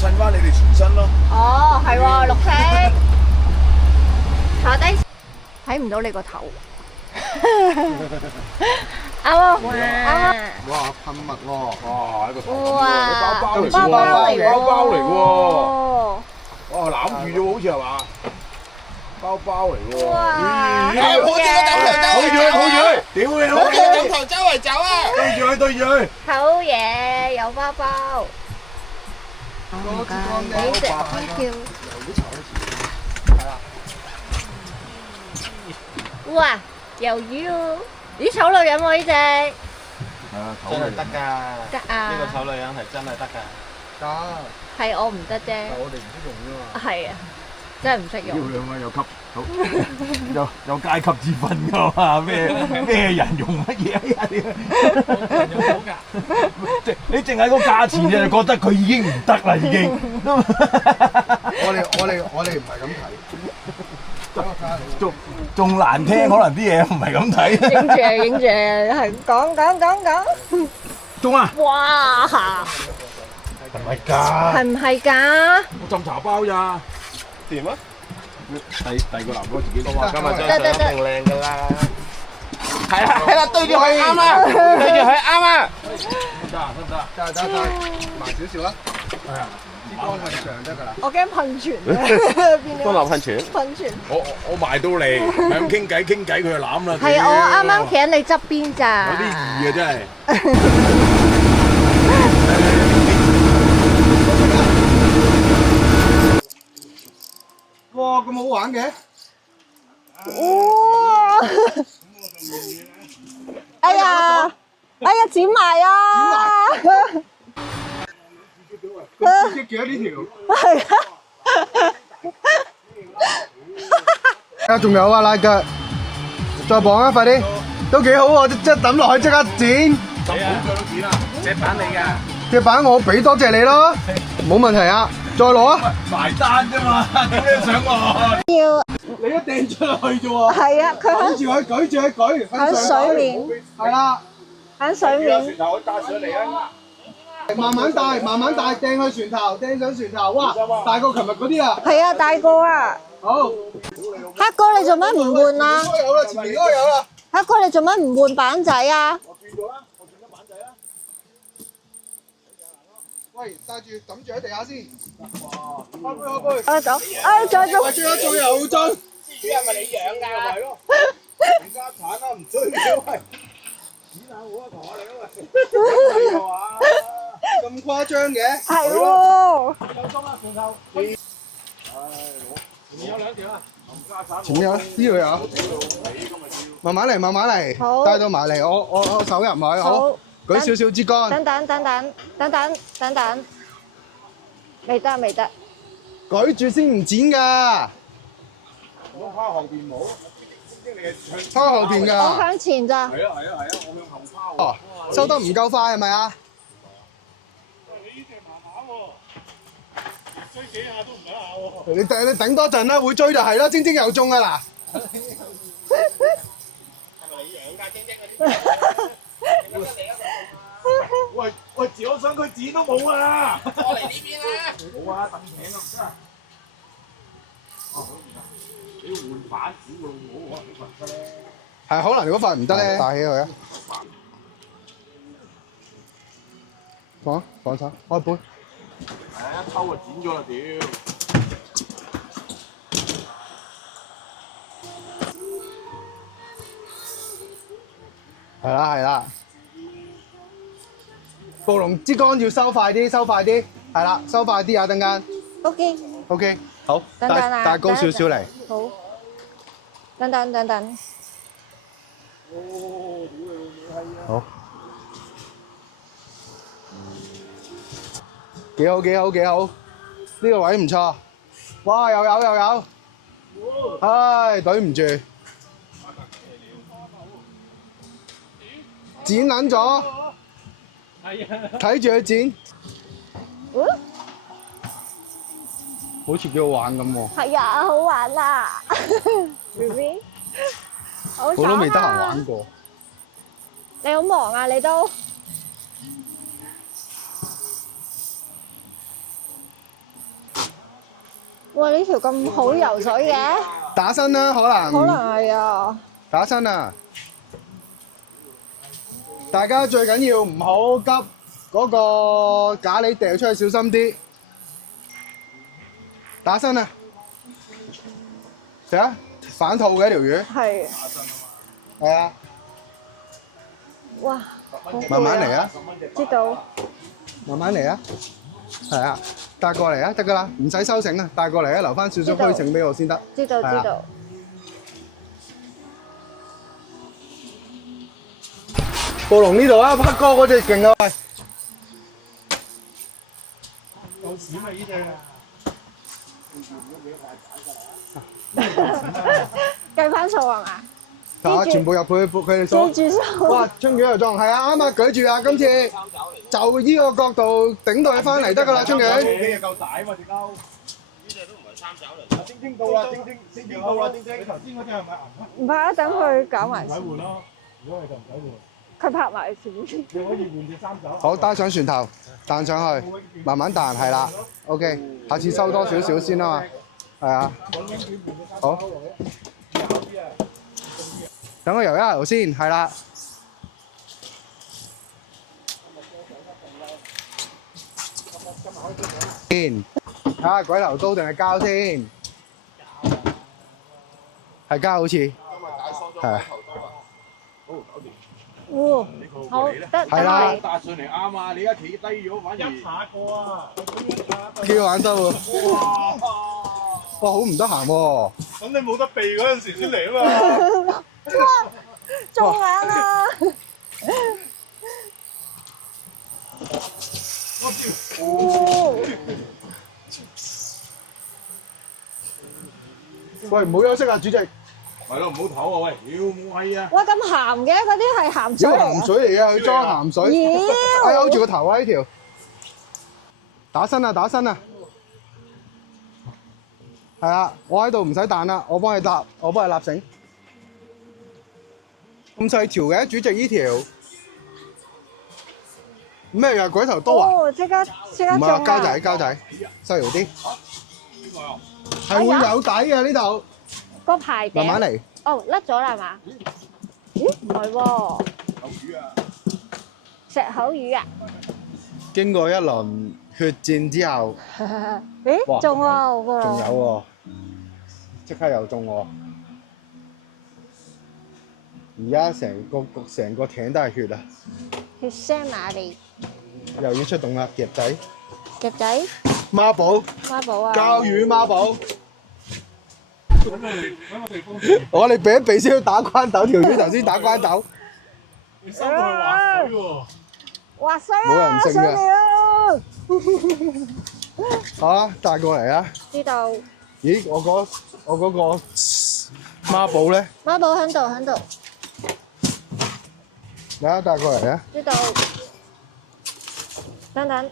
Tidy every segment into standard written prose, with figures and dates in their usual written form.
襯翻你哋全身咯。哦，係喎，綠色。坐低，睇唔到你個頭。啱啊！哇，噴墨喎！哇，一個頭哇，包嚟包嚟喎，包嚟喎。哇，攬住咗好似係嘛？包嚟喎。哇！抱住個枕頭抱住佢，抱住佢！屌你老抱住個枕味！頭周圍走啊！對住佢，對住佢！好嘢，有包包。嗰支乾你隻叫哇，魷魚喎！咦，醜女人喎呢隻。係啊，真係得㗎，得啊！呢個醜女人係真係得㗎。得，係我唔得啫。但我哋唔識用啫嘛。係啊，真係唔識屌用。你老味有級，有階級之分㗎嘛？咩人用乜嘢？你淨係個價錢你就覺得佢已經唔得啦，已經。我哋唔係咁睇。仲難聽，可能啲嘢唔係咁睇。影住啊，影住啊，係講。中啊！哇！係咪㗎？係唔係㗎？我浸茶包咋？掂啊！第二個男哥自己哇，今日張相一定靚㗎啦。係啦，對住佢啱啦，對住佢啱啊！得，慢少少啦。係啊，支乾係長得㗎啦。我驚噴泉啊！邊乾流噴泉。噴泉。我埋到嚟，係咁傾偈，佢就攬啦。係我啱啱企喺你側邊咋。有啲易啊，真係。哇，咁好玩嘅！哇！哎呀，剪埋啊！咁刺激嘅呢條。係啊。啊，仲有啊，拉腳，再綁啊，快啲！都幾好喎，即係抌落去即刻剪。好腳都剪啦，隻板你㗎。隻板我俾多隻你咯，冇問題啊！再攞啊！埋單啫嘛，點解想我？要你一掟出去啫喎！係啊，佢舉住佢，舉住佢，舉喺水面，係啦，喺水面。頭可以帶上嚟啊！慢慢帶，慢慢帶，掟去船頭，掟上船頭，哇！大過琴日嗰啲啊！係啊，大個啊！好，黑哥你做乜唔換啊？應該有啦，前面應該有啦。黑哥你做乜唔換板仔啊？我轉咗啦，我轉咗板仔啦。喂，帶住抌住喺地下先。開杯，開杯。啊走，啊再做。喂，追一追又追。魚係咪你養㗎？係咯，冚家產啦，唔追嘅喂。剪下我啊，同我你啊喂。係嘛？咁誇張嘅？係喎。有鐘啦，船頭。前面有兩條啊，冚家產。前面有，呢度有。慢慢嚟，慢慢嚟。好帶到埋嚟，我手入去，好。舉少少支竿。等，未得。舉住先唔剪㗎，我拋後邊冇，拋後邊我㗎。向前咋？係啊，我向後拋。哦，收得唔夠快係咪啊？你頂多陣啦，會追就係啦，晶晶又中啊嗱。喂，我想佢剪都冇啊！過嚟呢邊啦！冇啊，等艇啊，唔得啊！你要換板子喎，冇可能呢份得咧。係可能嗰塊唔得咧，帶起佢啊！放手，開杯。係啊，一抽就剪咗啦，屌！係啦。暴龍支竿要收快啲，係啦，收快啲啊！等間 ，OK，好，等啊帶高少少嚟。好。等。好。幾好，呢個位唔錯。哇，又有，唉，對唔住，剪撚咗，睇住佢剪，好似幾好玩咁喎。係啊，好玩啊！BB，我都未得閒玩過。你好忙啊，你都。哇！呢條咁好游水嘅，打身啦，可能係啊。打身啊！大家最緊要唔好急嗰個咖喱掉出去，小心啲。打身啊！食啊！反肚嘅條魚。係。係啊。哇！慢慢嚟啊！知道。慢慢嚟啊！係啊，帶過嚟啊，得㗎啦，唔使收繩啊，帶過嚟啊，留翻少少虛繩俾我先得。知道係啊知道。暴龍呢度啊，黑哥嗰隻勁啊喂！夠閃啊呢隻！計翻數係嘛？係啊，全部入去佢哋數。記住數。哇，春卷又撞，係啊，啱啊，舉住啊，今次就依個角度頂到佢翻嚟得㗎啦，春卷。你又夠大啊嘛隻鈎。呢隻都唔係三爪嚟。晶晶到啦，晶晶到啦，晶晶。你頭先嗰隻係咪銀啊？唔怕，等佢搞埋唔使。換咯，如果係就唔使換。佢拍埋前面。你可以換隻三爪。好，帶上船頭，彈上去，慢慢彈，係啦。OK，下次收多少少先啊嘛。係啊。好。等我游一游先，係啦。先，睇下鬼頭刀定係膠先。係膠好似。係啊。哇！好，得係啦你。搭上嚟啱啊！你而家企低咗，反而一下過啊！幾好玩得喎！哇！哇，好唔得閒喎！咁你冇得避嗰陣時先嚟啊嘛！中眼啦！喂，唔好休息啊，主席！係咯，唔好唞啊！喂，妖冇閪啊！哇，咁鹹嘅，嗰啲係鹹水妖嚟鹹水嚟嘅，佢裝鹹水。妖哎，好住個頭啊！呢條打身啊，打身啊！係啊，我喺度唔使彈啦，我幫你搭，我幫你立繩。咁細條嘅，主席呢條咩呀？鬼頭刀啊？哦，即刻唔係啊，中膠仔膠仔，細條啲。係會有底嘅呢度，個牌頂。慢慢嚟。哦，甩咗啦係嘛？咦，唔係喎。石口魚啊！經過一輪血戰之後，哇咦，中喎，好喎。仲有喎，即刻又中喎。而家成個艇都係血啊！血腥瑪麗。又要出動啦，夾仔、夾仔、孖寶、孖寶啊！膠魚孖寶。揾個地方。我哋避一避先打關鬥，條魚頭先打關鬥。你收到去滑水喎！滑水啊！冇人性嘅上了。好啦，帶過嚟啊！知道。咦，我嗰個孖寶咧，孖寶喺度。嚟啊，帶過嚟啊！知道。等等。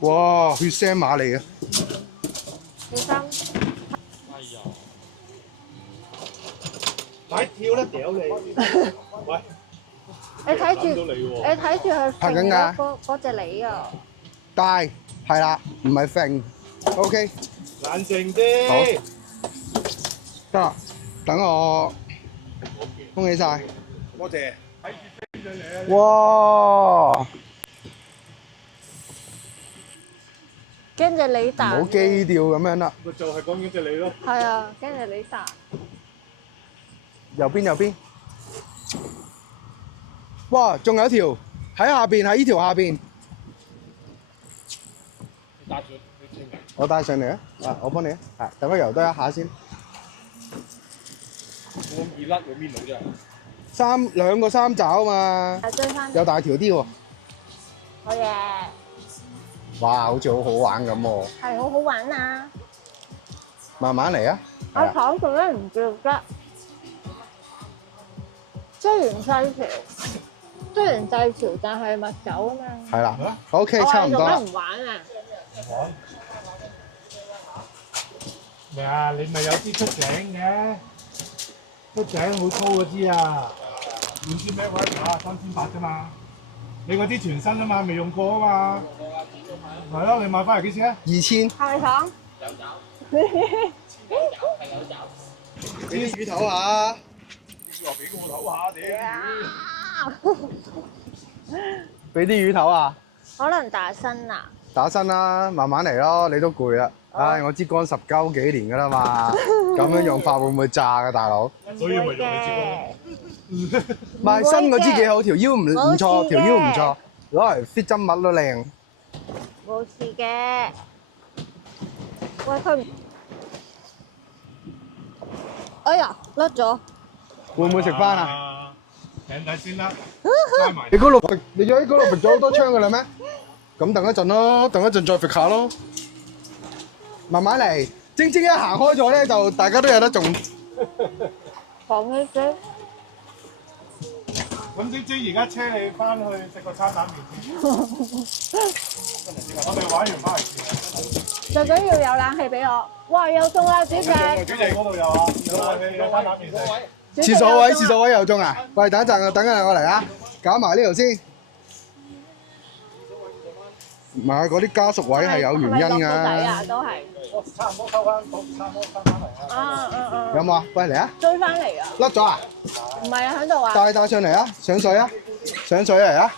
哇，血腥瑪麗啊！小心。快跳啦！屌你！喂，你睇住，到你喎！你睇住佢拍緊㗎嗰隻梨啊！帶係啦，唔係揈。OK，冷靜啲。得啦，等我恭喜晒。多謝。哇！跟住你唔彈。好基調咁樣啦。咪就係講緊隻你咯。係啊，跟住你彈。右邊。哇，仲有一條喺下邊，喺呢條下邊。我帶上嚟啊！啊，我幫你啊！係，等我游多一下先。我咁易甩佢邊度啫？兩個三爪啊嘛，追翻。有大條啲喎。好嘢。哇，好似好好玩咁喎。係好好玩啊！慢慢嚟啊！我廠做咧唔叫得，雖然細條，但係蜜酒啊嘛。係啦，OK，差唔多啦我哋做咩唔玩啊？咩啊？你咪有支出井嘅，出井好粗嗰支啊！換支咩位啊？3800啫嘛。你嗰啲全新啊嘛，未用過啊嘛。係咯，你買翻嚟幾錢啊2000。係咪爽？俾啲魚頭下。話俾我唞下屌！俾啲魚頭啊！可能打身啊！打身啦，慢慢嚟咯，你都攰啦。唉，我支竿10鳩幾年噶啦嘛，咁樣用法會唔會炸噶大佬？所以咪用你支竿。唔係新嗰支幾好，條腰唔錯，條腰唔錯，攞嚟 fit 針襪都靚。冇事嘅。喂，佢唔，哎呀，甩咗。會唔會食翻啊？睇睇先啦，加埋。你嗰度你喺嗰度揈咗好多槍噶啦咩？咁等一陣咯，等一陣再揈下咯。慢慢嚟，晶晶一行開咗咧，就大家都有得中。講呢啲。咁晶晶而家車你翻去食個餐蛋麵先。我哋玩完翻嚟先。最緊要有冷氣俾我。哇！又中啦，主席。主席嗰度有啊，有餐蛋麵食。廁所位又中啊！喂，等一陣啊，等緊我嚟啊，搞埋呢度先。唔係嗰啲家屬位係有原因㗎。啊，都係。差唔多收翻嚟啊！有冇啊？喂，嚟啊！追翻嚟啊！甩咗啊？唔係啊，喺度啊！帶上嚟啊！上水啊！上水嚟啊！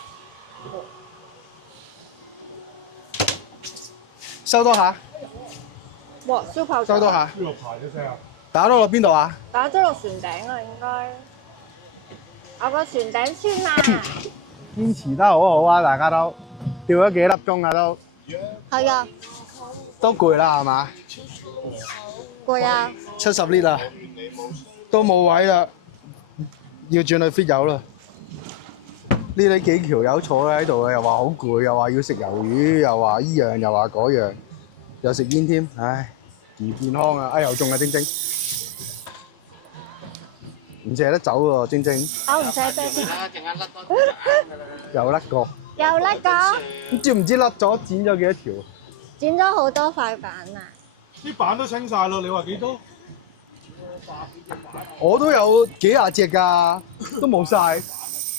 收多下。哇！燒炮收多下。豬肉排咗聲啊！打到落邊度啊？打咗落船頂啊，應該。我個船頂穿啊！堅持得好好啊！大家都吊咗幾粒鐘啊都。係啊。都攰啦係嘛攰啊？70 lit 啦，都冇位啦，要轉去 fit 友啦。呢啲幾條友坐喺度嘅，又話好攰，又話要食魷魚，又話依樣，又話嗰樣，又食煙添，唉，唔健康啊！又中啊，晶晶，唔捨得走喎，晶晶。我唔捨得。又甩過。又甩過。知唔知甩咗剪咗幾多條？剪咗好多塊板啊！啲板都清晒咯，你話幾多？我都有幾廿隻㗎，都冇晒。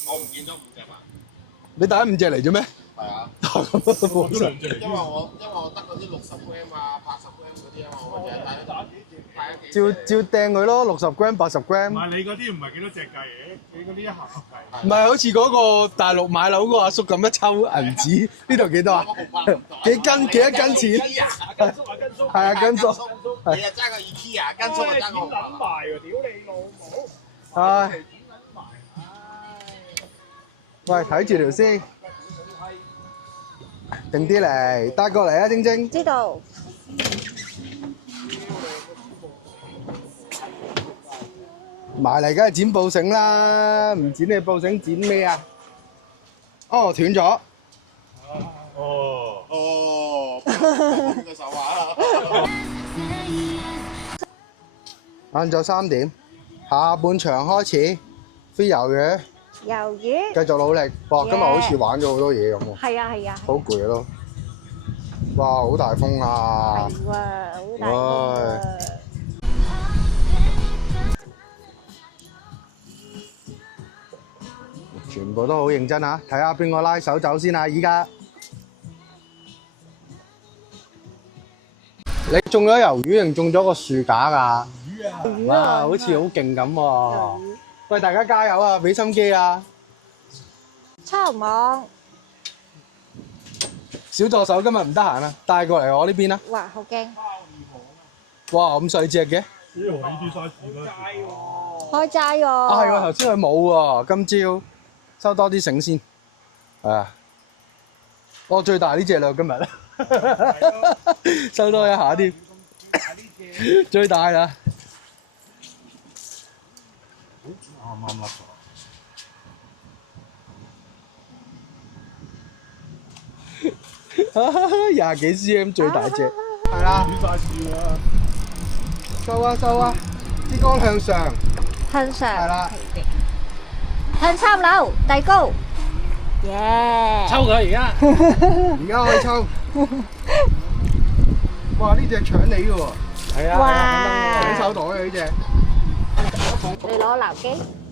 我唔見咗5隻嘛。你帶咗5隻嚟啫咩？係啊。冇晒。因為我得嗰啲60g啊、80g嗰啲啊嘛，我淨係帶咗幾照掟佢咯，60g、80g。唔係你嗰啲唔係幾多隻計嘅，你嗰啲一盒計。唔係好似嗰個大陸買樓嗰個阿叔咁一抽銀紙，呢度幾多啊？幾多斤錢？係啊，斤數。你啊爭個IKEA，斤數啊爭個600。撚埋喎，屌你老母！唉。喂，睇住條先。定啲嚟，帶過嚟啊，晶晶。知道。埋嚟梗係剪布繩啦，唔剪你布繩剪咩啊？哦，斷咗。哦，邊個手啊？晏晝3點，下半場開始，飛魷魚，魷魚。繼續努力。哇，今日好似玩咗好多嘢咁喎。係啊係啊。好攰咯！哇，好大風啊！係喎，好大風啊！全部都好認真啊！睇下邊個拉手走先啊！依家你中咗魷魚定中咗個樹架㗎？魚啊！哇，好似好勁咁喎！喂，大家加油啊！俾心機啊！抄網。小助手今日唔得閒啊，帶過嚟我呢邊啦。哇，好驚！哇，咁細隻嘅？呢啲 size 啦。開齋喎！啊，係喎，頭先佢冇喎，今朝收多啲繩先。係啊，我最大呢隻啦，今日收多一下添，最大啦。啱啱甩咗。20幾 cm 最大隻，係啦。收啊收啊，啲竿向上。向上。係啦。向3樓，遞高。耶！抽佢而家。而家可以抽。哇！呢隻搶你嘅喎。係啊。哇！搶手袋啊呢隻。你攞撈機。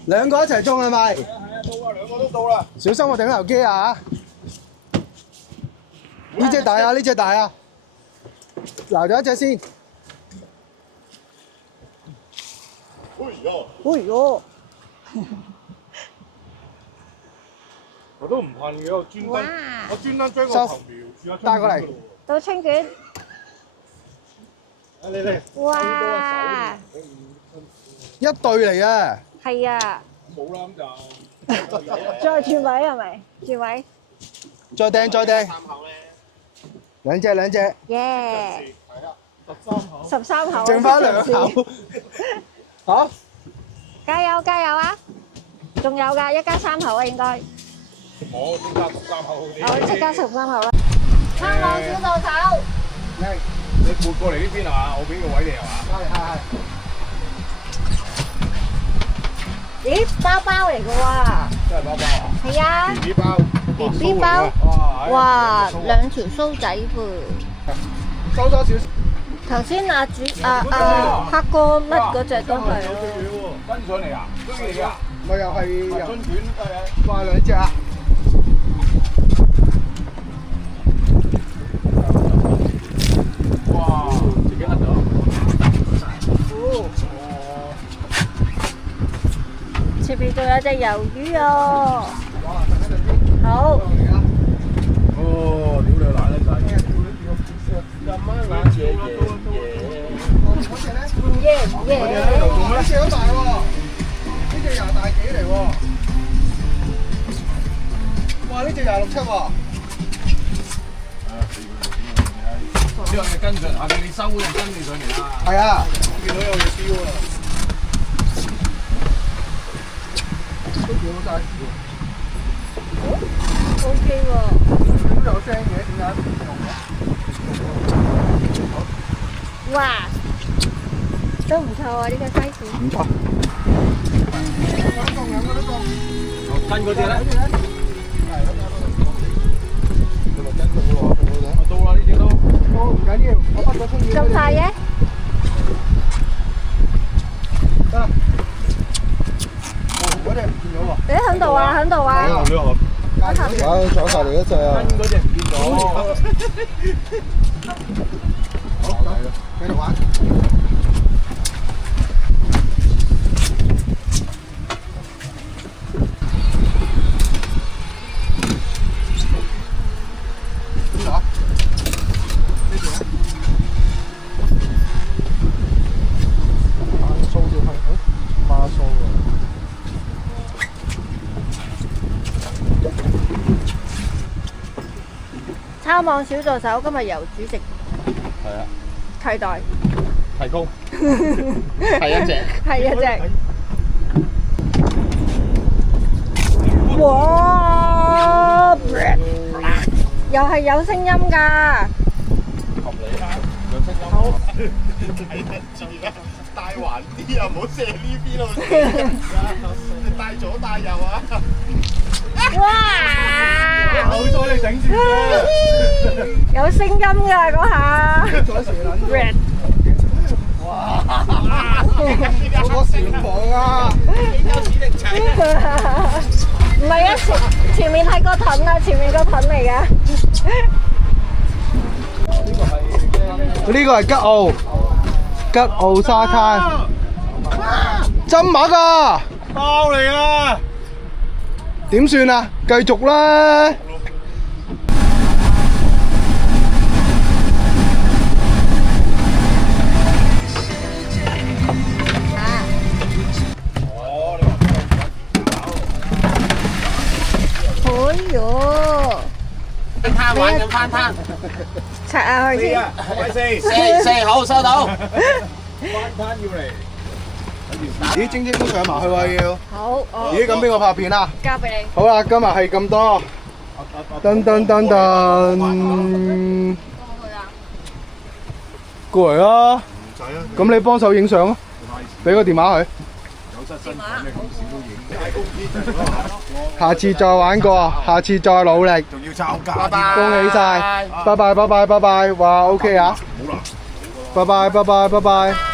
兩個一齊中係咪？係啊，到啊，兩個個都到啦。小心我頂頭機啊！呢只大啊，呢只大啊！撈咗一隻先。哎呀！哎呦！我都唔恨嘅，我專登將個頭瞄住阿帶過嚟。到春卷。你。哇！一對嚟嘅。係啊。冇啦咁就。再轉位係咪？轉位。再掟再掟。三口咧。兩隻。耶！係啊，13口。剩翻2口。嚇！加油啊！仲有㗎，一家3口啊應該。我即加13口好啲。我即加13口啦。香港小助手。你撥過嚟呢邊係嘛？我俾個位你係嘛？係。咦，包包嚟㗎喎。真係包包啊？係啊。BB 包。BB 包。哇，2條須仔噃。收多少？頭先黑哥乜嗰隻都係咯。跟上嚟啊？追嚟㗎？咪又係春卷都係。話2隻啊！哇！自己甩咗。前面仲有隻魷魚哦。好。哦，屌你奶得滯。咁啱攬嘢。唔耶。呢隻好大喎，呢隻廿大幾嚟喎。哇！呢隻26、7喎。呢樣嘢跟上，下邊你收嗰陣跟你上嚟啦。係啊。我見到有嘢飆啦。都幾好大喎。OK 喎。都有聲嘅，點解唔用嘅？哇！都唔錯啊，呢個 size。唔錯。跟嗰隻咧？到啦，呢隻都。唔緊要，我bắt咗春卷。咁快嘅？得啦。嗰隻唔見咗喎。喺度啊！哇！走晒嚟一隻啊！跟嗰隻唔見咗。好，繼續玩。參網小助手今日由主席係啊。替代。提供。係一隻。係一隻。哇！又係有聲音㗎。合理啦，有聲音。好。睇得住啦，帶橫啲啊，唔好射呢邊咯。帶左帶右啊！哇！好彩你頂住啫。有聲音㗎嗰下。Red。哇！嗰個船房啊！唔係啊，前面係個盾啊，前面個盾嚟嘅。呢個係吉澳沙灘，真馬㗎！包嚟啦！點算啊？繼續啦！哎呦！攤玩緊翻攤。拆下佢先。四好收到。翻攤要嚟。咦，晶晶都上埋去喎要。好。咦，咁邊個拍片啊？交俾你。好啦，今日係咁多。噔噔噔噔。過嚟啊！唔使啊。咁你幫手影相啊？俾個電話佢。電話。下次再玩過，下次再努力。仲要抄家。恭喜晒！拜拜拜拜拜拜！哇 OK 啊！好啦。拜拜拜拜拜拜。